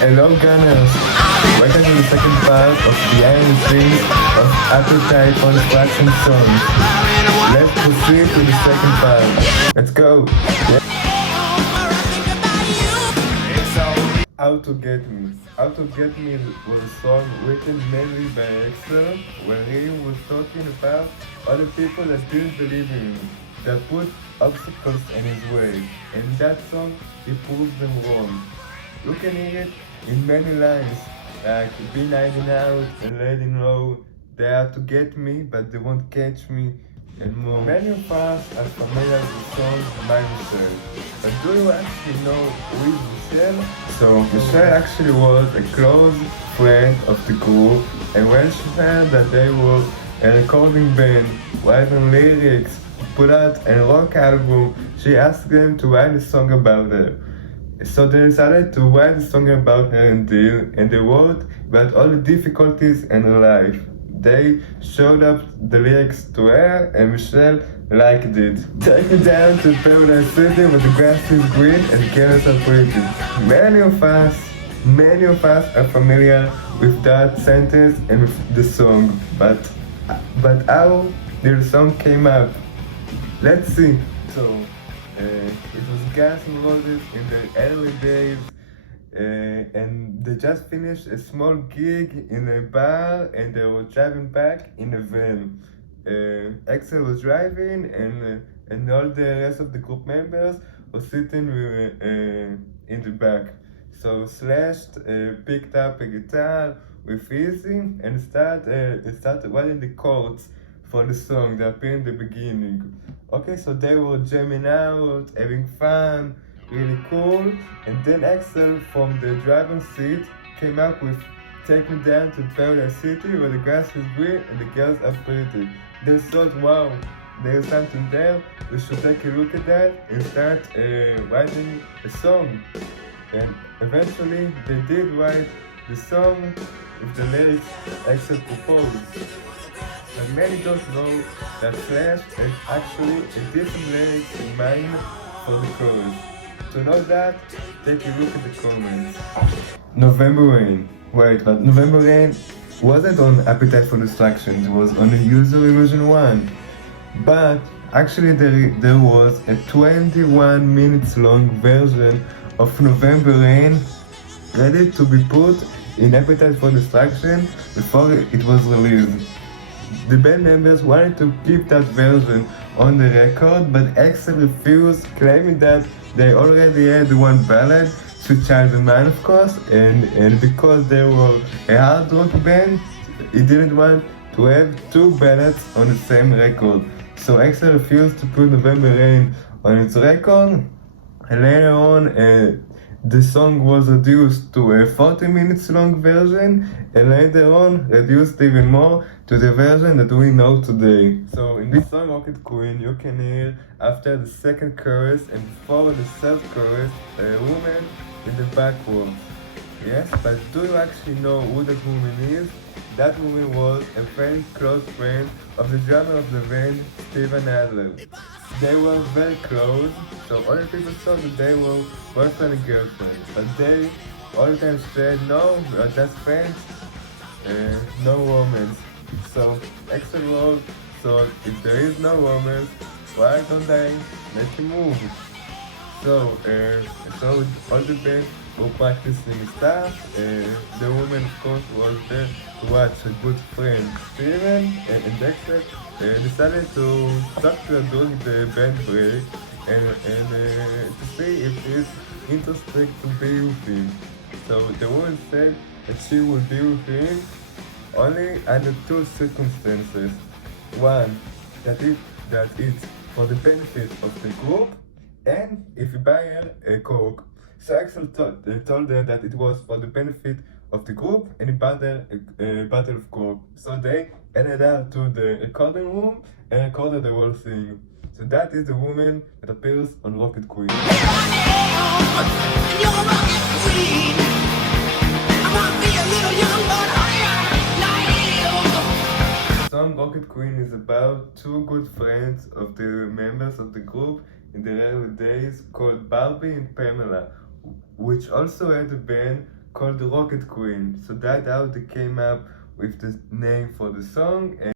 Hello Gunners! Welcome to the second part of behind the scenes of Appetite for Distraction songs. Let's proceed to the second part. Let's go! How to Get Me. How to Get Me was a song written mainly by Axel, where he was talking about all the people that didn't believe in him, that put obstacles in his way. And in that song, he proves them wrong. You can hear it in many lines, like be hiding out and letting low. They are to get me, but they won't catch me, and more. Many of us are familiar with the song by Michelle, but do you actually know who is Michelle? So Michelle actually was a close friend of the group, and when she heard that they were a recording band, writing lyrics, put out a rock album, she asked them to write a song about her. So they decided to write a song about her and they wrote about all the difficulties in her life. They showed up the lyrics to her, and Michelle liked it. Take me down to Paradise City where the grass is green and the colors are pretty. Many of us are familiar with that sentence and with the song, but how did the song came up? Let's see. So it was Guns N' Roses in the early days, and they just finished a small gig in a bar, and they were driving back in a van. Axel was driving, and all the rest of the group members were sitting in the back. So Slash picked up a guitar with Easy and started writing the chords for the song that appeared in the beginning. Okay, so they were jamming out, having fun, really cool, and then Axel from the driver's seat came up with Take Me Down to Paradise City where the grass is green and the girls are pretty. They thought, wow, there's something there, we should take a look at that and start writing a song. And eventually they did write the song with the lyrics Axel proposed. But many don't know that Slash has actually a different lyrics in mind for the chorus. To know that, take a look at the comments. November Rain. Wait, but November Rain wasn't on Appetite for Distraction, it was on the User Illusion 1. But actually there was a 21 minutes long version of November Rain ready to be put in Appetite for Distraction before it was released. The band members wanted to keep that version on the record, but Axel refused, claiming that they already had one ballad, to Child of Mine of course, and because they were a hard rock band, he didn't want to have two ballads on the same record. So Axel refused to put November Rain on its record, and later on the song was reduced to a 40 minutes long version, and later on reduced even more to the version that we know today. So in this song Rocket Queen, you can hear after the second chorus and before the third chorus a woman in the backwards. Yes, but do you actually know who that woman is? That woman was a very close friend of the drummer of the band, Steven Adler. They were very close, so all the people thought that they were boyfriend and girlfriend. But they all the time said, no, we are just friends, no romance. So Axel Rose thought, if there is no romance, why don't I let you move? So all the band were practicing stuff. The woman, of course, was there to watch a good friend. Steven and Dexter decided to talk to her during the band break and to see if he's interested to be with him. So the woman said that she would be with him only under two circumstances. One, that it's for the benefit of the group, and if you buy her a Coke. So Axel told her that it was for the benefit of the group, and he bought her a bottle of Coke. So they headed out to the recording room and recorded the whole thing. So that is the woman that appears on Rocket Queen. The song Rocket Queen is about two good friends of the members of the group in the early days called Barbie and Pamela, which also had a band called the Rocket Queen. So that's how they came up with the name for the song.